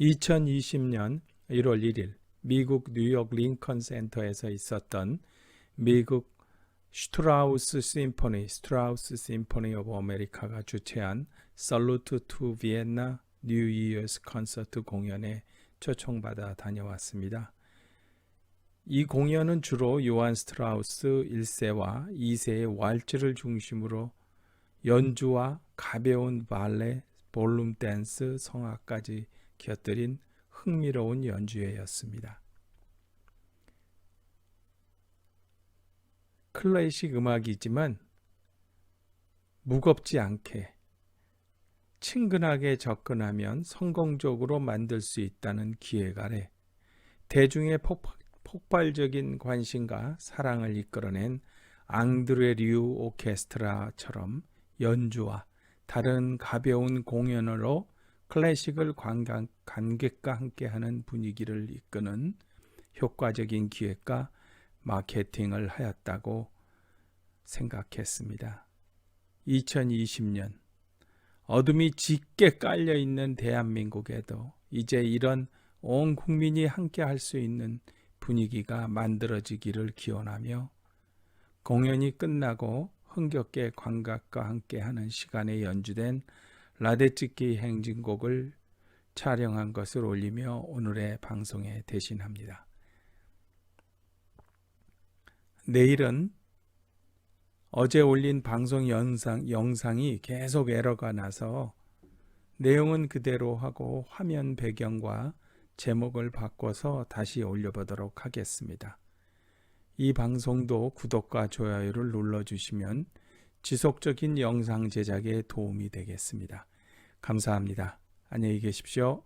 2020년 1월 1일 미국 뉴욕 링컨 센터에서 있었던 미국 슈트라우스 심포니, 스트라우스 심포니 오브 아메리카가 주최한 살루트 투 비엔나 뉴 이어스 콘서트 공연에 초청받아 다녀왔습니다. 이 공연은 주로 요한 스트라우스 1세와 2세의 왈츠를 중심으로 연주와 가벼운 발레, 볼룸 댄스, 성악까지 곁들인 흥미로운 연주회였습니다. 클래식 음악이지만 무겁지 않게 친근하게 접근하면 성공적으로 만들 수 있다는 기획 아래 대중의 폭, 폭발적인 관심과 사랑을 이끌어낸 앙드레 류 오케스트라처럼 연주와 다른 가벼운 공연으로 클래식을 관광, 관객과 함께하는 분위기를 이끄는 효과적인 기획과 마케팅을 하였다고 생각했습니다. 2020년 어둠이 짙게 깔려 있는 대한민국에도 이제 이런 온 국민이 함께 할 수 있는 분위기가 만들어지기를 기원하며 공연이 끝나고 흥겹게 관객과 함께 하는 시간에 연주된 라데츠키 행진곡을 촬영한 것을 올리며 오늘의 방송에 대신합니다. 내일은 어제 올린 방송 영상, 영상이 계속 에러가 나서 내용은 그대로 하고 화면 배경과 제목을 바꿔서 다시 올려보도록 하겠습니다. 이 방송도 구독과 좋아요를 눌러주시면 지속적인 영상 제작에 도움이 되겠습니다. 감사합니다. 안녕히 계십시오.